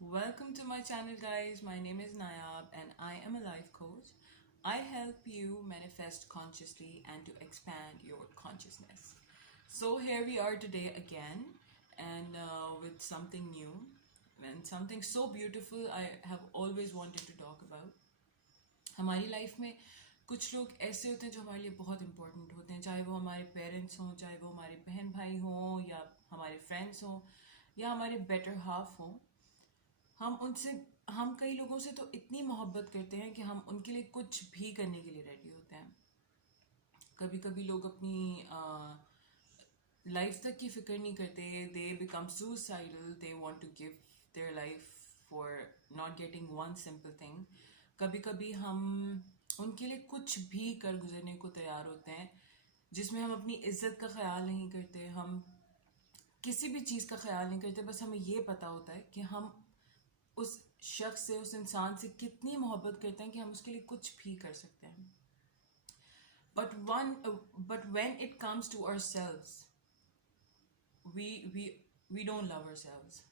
Welcome to my channel, guys. My name is Nayab and I am a life coach. I help you manifest consciously and to expand your consciousness. So, here we are today again and with something new and something so beautiful I have always wanted to talk about. हमारी लाइफ में कुछ लोग ऐसे होते हैं जो हमारे लिए बहुत इंपॉर्टेंट होते हैं, चाहे वो हमारे पेरेंट्स हों, चाहे वो हमारे बहन भाई हों या हमारे फ्रेंड्स हों या हमारे बेटर हाफ हों। हम उनसे हम कई लोगों से तो इतनी मोहब्बत करते हैं कि हम उनके लिए कुछ भी करने के लिए रेडी होते हैं। कभी कभी लोग अपनी लाइफ तक की फिक्र नहीं करते, they become suicidal, they want to give their life for not getting one simple thing. कभी कभी हम उनके लिए कुछ भी कर गुजरने को तैयार होते हैं जिसमें हम अपनी इज्जत का ख्याल नहीं करते, हम किसी भी चीज़ का ख्याल नहीं करते। बस हमें ये पता होता है कि हम उस शख्स से, उस इंसान से कितनी मोहब्बत करते हैं कि हम उसके लिए कुछ भी कर सकते हैं। But when it comes to ourselves, we we we don't love ourselves.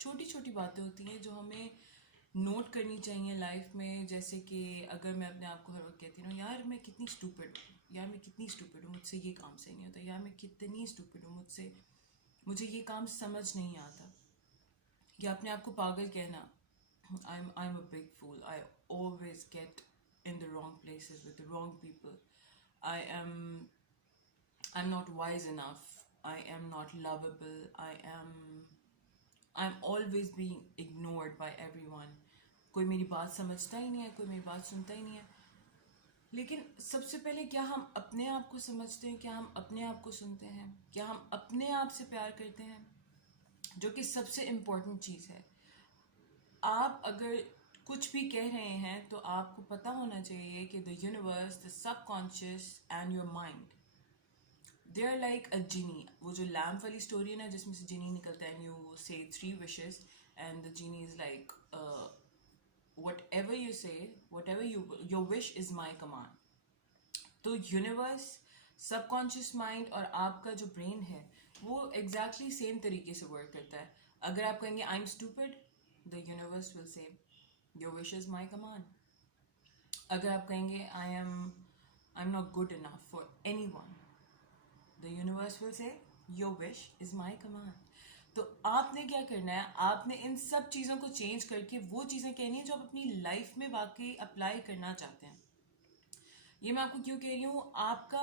छोटी छोटी बातें होती हैं जो हमें नोट करनी चाहिए लाइफ में। जैसे कि अगर मैं अपने आप को हर वक्त कहती हूँ, यार मैं कितनी स्टूपिड हूँ, यार मैं कितनी स्टूपिड हूँ, मुझसे ये काम सही नहीं होता, यार मैं कितनी स्टूपिड हूँ, मुझे ये काम समझ नहीं आता, या अपने आप को पागल कहना, I'm a big fool. I always get in the wrong places with the wrong people. I am I'm not wise enough. I am not lovable. I'm always being ignored by everyone. कोई मेरी बात समझता ही नहीं है, कोई मेरी बात सुनता ही नहीं है। लेकिन सबसे पहले, क्या हम अपने आप को समझते हैं? क्या हम अपने आप को सुनते हैं? क्या हम अपने आप से प्यार करते हैं? जो कि सबसे इम्पोर्टेंट चीज़ है। आप अगर कुछ भी कह रहे हैं तो आपको पता होना चाहिए कि the universe, the subconscious and your mind, they are like a genie. वो जो लैम्प वाली स्टोरी है ना, जिसमें से जिनी निकलता है and you say 3 wishes and the genie is like whatever you say, whatever you, your wish is my command. तो यूनिवर्स, सबकॉन्शियस माइंड और आपका जो ब्रेन है वो एग्जैक्टली सेम तरीके से वर्क करता है। अगर आप कहेंगे आई am stupid, the universe will say your wish is my command. अगर आप कहेंगे I am not good enough for any one, the universe will say your wish is my command. तो आपने क्या करना है, आपने इन सब चीज़ों को चेंज करके वो चीज़ें कहनी है जो आप अपनी लाइफ में वाकई अप्लाई करना चाहते हैं। ये मैं आपको क्यों कह रही हूँ, आपका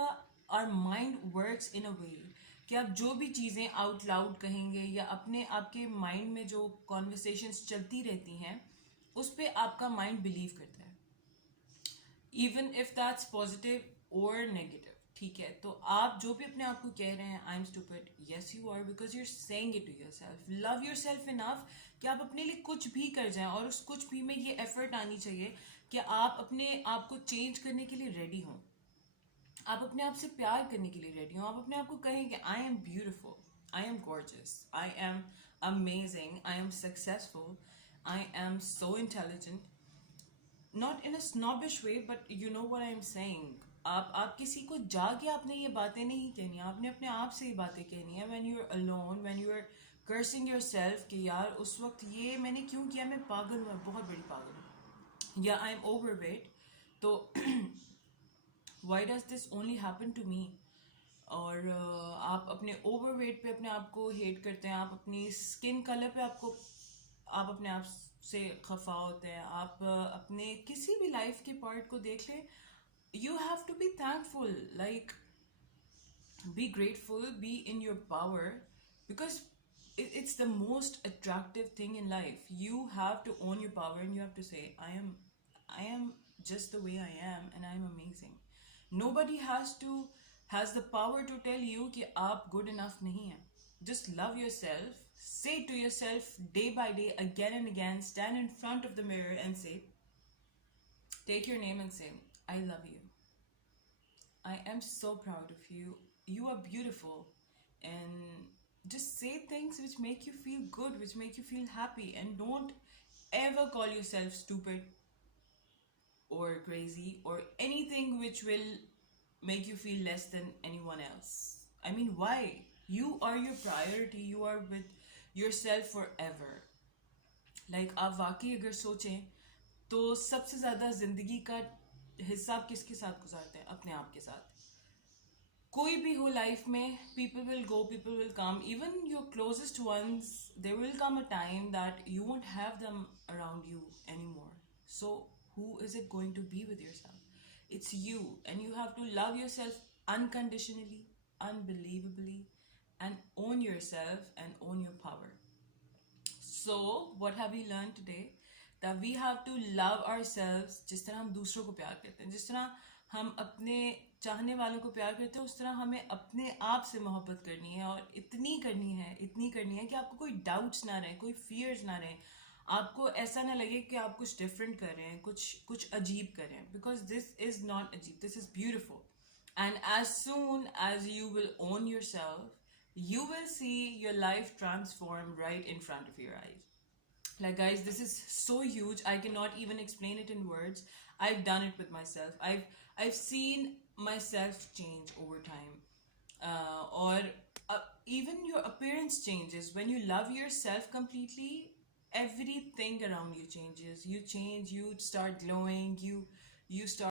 आवर माइंड वर्क्स इन अ वे कि आप जो भी चीज़ें आउट लाउड कहेंगे या अपने आपके माइंड में जो कॉन्वर्सेशंस चलती रहती हैं उस पर आपका माइंड बिलीव करता है, इवन इफ दैट्स पॉजिटिव और नेगेटिव। ठीक है, तो आप जो भी अपने आप को कह रहे हैं, I am stupid, yes you are, because you are saying it to yourself. Love yourself enough कि आप अपने लिए कुछ भी कर जाएं, और उस कुछ भी में ये एफर्ट आनी चाहिए कि आप अपने आप को चेंज करने के लिए रेडी हों, आप अपने आप से प्यार करने के लिए रेडी हो। आप अपने आप को कहें कि I am beautiful, I am gorgeous, I am amazing, I am successful, I am so intelligent, not in a स्नॉबिश way, but you know what I am saying. आप किसी को जाके आपने ये बातें नहीं कहनी, आपने अपने आप से ये बातें कहनी है। When you are alone, when you are cursing yourself कि यार उस वक्त ये मैंने क्यों किया, मैं पागल हूँ, मैं बहुत बड़ी पागल हूँ, या आई एम ओवरवेट, तो why does this only happen to me. और आप अपने ओवरवेट पे अपने आप को हेट करते हैं, आप अपनी स्किन कलर पे आप अपने आप से खफा होते हैं, आप अपने किसी भी लाइफ के पार्ट को देख लें, you have to be thankful, like be grateful, be in your power, because it's the most attractive thing in life. You have to own your power and you have to say I am just the way I am and I am amazing. Nobody has the power to tell you कि आप good enough नहीं हैं. Just love yourself, say to yourself day by day, again and again, stand in front of the mirror and say, take your name and say, I love you, I am so proud of you. You are beautiful. And just say things which make you feel good, which make you feel happy. And don't ever call yourself stupid or crazy or anything which will make you feel less than anyone else. I mean, why? You are your priority. You are with yourself forever. Like आप वाकई अगर सोचें तो सबसे ज़्यादा ज़िंदगी का हिस्सा आप किसके साथ गुजारते हैं? अपने आप के साथ। कोई भी हो लाइफ में, people will go, people will come, even your closest ones, there will come a time that you won't have them around you any more. So who is it going to be with yourself? It's you, and you have to love yourself unconditionally, unbelievably, and own yourself and own your power. So, what have we learned today? That we have to love ourselves जिस तरह हम दूसरों को प्यार करते हैं, जिस तरह हम अपने चाहने वालों को प्यार करते हैं, उस तरह हमें अपने आप से मोहब्बत करनी है. और इतनी करनी है कि आपको कोई डाउट्स ना रहे, कोई फियर्स ना रहे, आपको ऐसा ना लगे कि आप कुछ डिफरेंट कर रहे हैं, कुछ अजीब कर रहे हैं. बिकॉज दिस इज नॉट अजीब, this is beautiful. And as soon as you will own yourself, you will see your life transform right in front of your eyes. Like, guys, this is so huge. I cannot even explain it in words. I've done it with myself. I've seen myself change over time. Or even your appearance changes when you love yourself completely. Everything around you changes. You change. You start glowing. You start